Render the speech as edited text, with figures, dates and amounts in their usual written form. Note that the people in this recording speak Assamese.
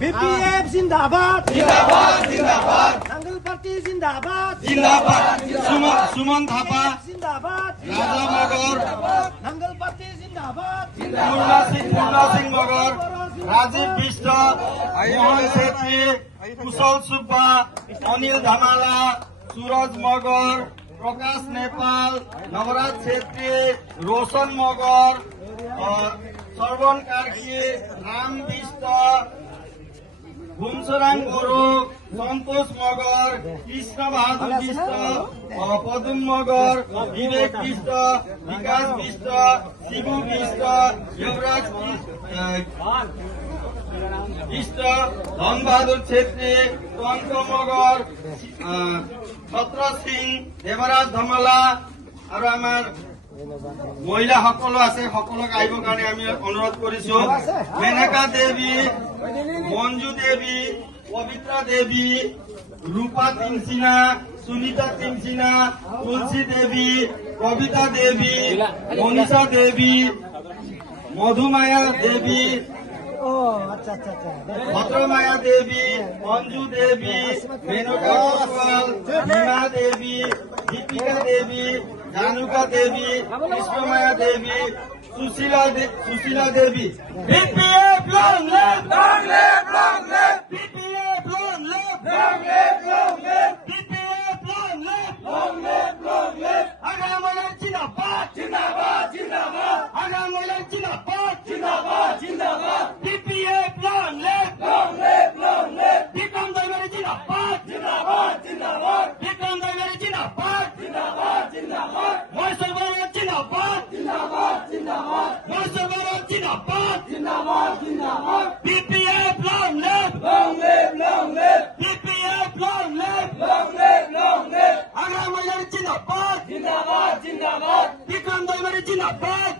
BPF जिंदाबाद जिंदाबाद जिंदाबाद नांगल पार्टी जिंदाबाद जिंदाबाद सुमन थापा जिंदाबाद राजा मगर नांगल पार्टी जिंदाबाद पूर्णा सिंह मगर राजीव बिष्ट मोहन छेत्री कुशल सुब्बा अनिल धमाला सूरज मगर प्रकाश नेपाल नवराज छेत्री रोशन मगर श्रवण कार्की राम बिष्ट घुमसराङ गुरु सन्तोष मगर कृष्ण बहादुर बिष्ट पदुम मगर विवेक बिष्ट विकास बिष्ट शिवु बिष्ट युवराज बिष्ट धनबहादुर छेत्री टंक मगर छत्र सिंह देवराज धमला আৰু আমাৰ মহিলাসকলো আছে সকলক আহিবৰ কাৰণে আমি অনুৰোধ কৰিছো মেনকা দেৱী মঞ্জু দেৱী পবিত্ৰা দেৱী ৰূপা টিংচিনা সুনিতা টিংচিনা তুলসী দেৱী কবিতা দেৱী মনীষা দেৱী মধুমায়া দেৱী ভদ্রমায়া দেবী অঞ্জু দেবী মেনকা গোপাল ভীমা দেবী দীপিকা দেবী জানুকা দেবী কৃষ্ণমায়া দেবী সুশীলা দেবী BPF long live BPF long live BPF long live আগামীর জিন্দাবাদ আগামীর জিন্দাবাদ BPF long live বিক্রম দৈবের জিন্দাবাদ বিক্রম দৈবের জিন্দাবাদ মহসভার জিন্দাবাদ মহসভার জিন্দাবাদ BPF long live BPF long live আগামীর জিন্দাবাদ বিক্রম দৈবের জিন্দাবাদ